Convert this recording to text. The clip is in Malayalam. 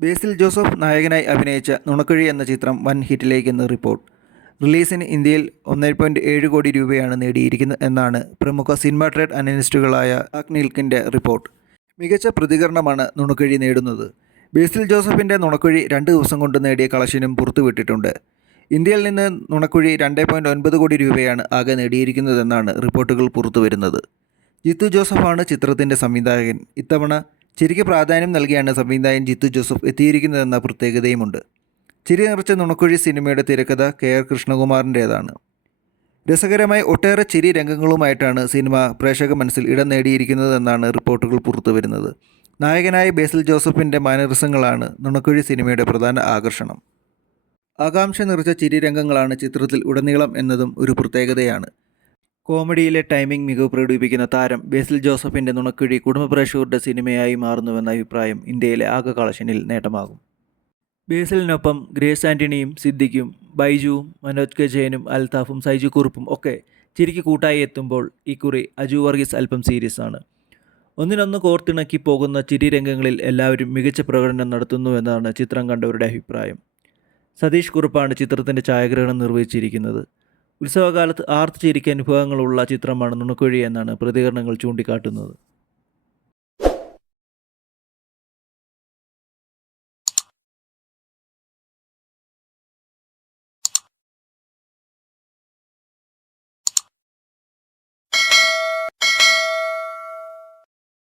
ബേസിൽ ജോസഫ് നായകനായി അഭിനയിച്ച നുണക്കുഴി എന്ന ചിത്രം വൻ ഹിറ്റിലേക്കെന്ന് റിപ്പോർട്ട്. റിലീസിന് ഇന്ത്യയിൽ ഒന്നേ പോയിന്റ് ഏഴ് കോടി രൂപയാണ് നേടിയിരിക്കുന്നത് എന്നാണ് പ്രമുഖ സിനിമ ട്രേഡ് അനലിസ്റ്റുകളായ അഗ്നിൽക്കിന്റെ റിപ്പോർട്ട്. മികച്ച പ്രതികരണമാണ് നുണക്കുഴി നേടുന്നത്. ബേസിൽ ജോസഫിന്റെ നുണക്കുഴി രണ്ട് ദിവസം കൊണ്ട് നേടിയ കളക്ഷനും പുറത്തുവിട്ടിട്ടുണ്ട്. ഇന്ത്യയിൽ നിന്ന് നുണക്കുഴി രണ്ട് പോയിന്റ് ഒൻപത് കോടി രൂപയാണ് ആകെ നേടിയിരിക്കുന്നതെന്നാണ് റിപ്പോർട്ടുകൾ പുറത്തുവരുന്നത്. ജിത്തു ജോസഫാണ് ചിത്രത്തിന്റെ സംവിധായകൻ. ഇത്തവണ ചിരിക്ക് പ്രാധാന്യം നൽകിയാണ് സംവിധായകൻ ജിത്തു ജോസഫ് എത്തിയിരിക്കുന്നതെന്ന പ്രത്യേകതയുമുണ്ട്. ചിരി നിറച്ച നുണക്കുഴി സിനിമയുടെ തിരക്കഥ കെ ആർ കൃഷ്ണകുമാറിന്റേതാണ് രസകരമായി ഒട്ടേറെ ചിരി രംഗങ്ങളുമായിട്ടാണ് സിനിമ പ്രേക്ഷക മനസ്സിൽ ഇടം നേടിയിരിക്കുന്നതെന്നാണ് റിപ്പോർട്ടുകൾ പുറത്തുവരുന്നത് നായകനായ ബേസിൽ ജോസഫിന്റെ മാനറിസങ്ങളാണ് നുണക്കുഴി സിനിമയുടെ പ്രധാന ആകർഷണം. ആകാംക്ഷ നിറച്ച ചിരി രംഗങ്ങളാണ് ചിത്രത്തിൽ ഉടനീളം എന്നതും ഒരു പ്രത്യേകതയാണ്. കോമഡിയിലെ ടൈമിംഗ് മികവ് പ്രകടിപ്പിക്കുന്ന താരം ബേസിൽ ജോസഫിന്റെ നുണക്കുഴി കുടുംബ പ്രേക്ഷകരുടെ സിനിമയായി മാറുന്നുവെന്ന അഭിപ്രായം ഇന്ത്യയിലെ ആകെ കളക്ഷനിൽ നേട്ടമാകും. ബേസിലിനൊപ്പം ഗ്രേസ് ആന്റണിയും സിദ്ദിഖും ബൈജുവും മനോജ് കെ ജയനും അൽതാഫും സൈജു കുറുപ്പും ഒക്കെ ചിരിക്ക് കൂട്ടായി എത്തുമ്പോൾ ഇക്കുറി അജു വർഗീസ് അല്പം സീരിയസ് ആണ്. ഒന്നിനൊന്ന് കോർത്തിണക്കി പോകുന്ന ചിരി രംഗങ്ങളിൽ എല്ലാവരും മികച്ച പ്രകടനം നടത്തുന്നുവെന്നാണ് ചിത്രം കണ്ടവരുടെ അഭിപ്രായം. സതീഷ് കുറുപ്പാണ് ചിത്രത്തിന്റെ ഛായാഗ്രഹണം നിർവഹിച്ചിരിക്കുന്നത്. ഉത്സവകാലത്ത് ആർത്ത് വിഭവങ്ങളുള്ള ചിത്രമാണ് നുണക്കുഴി എന്നാണ് പ്രതികരണങ്ങൾ ചൂണ്ടിക്കാട്ടുന്നത്.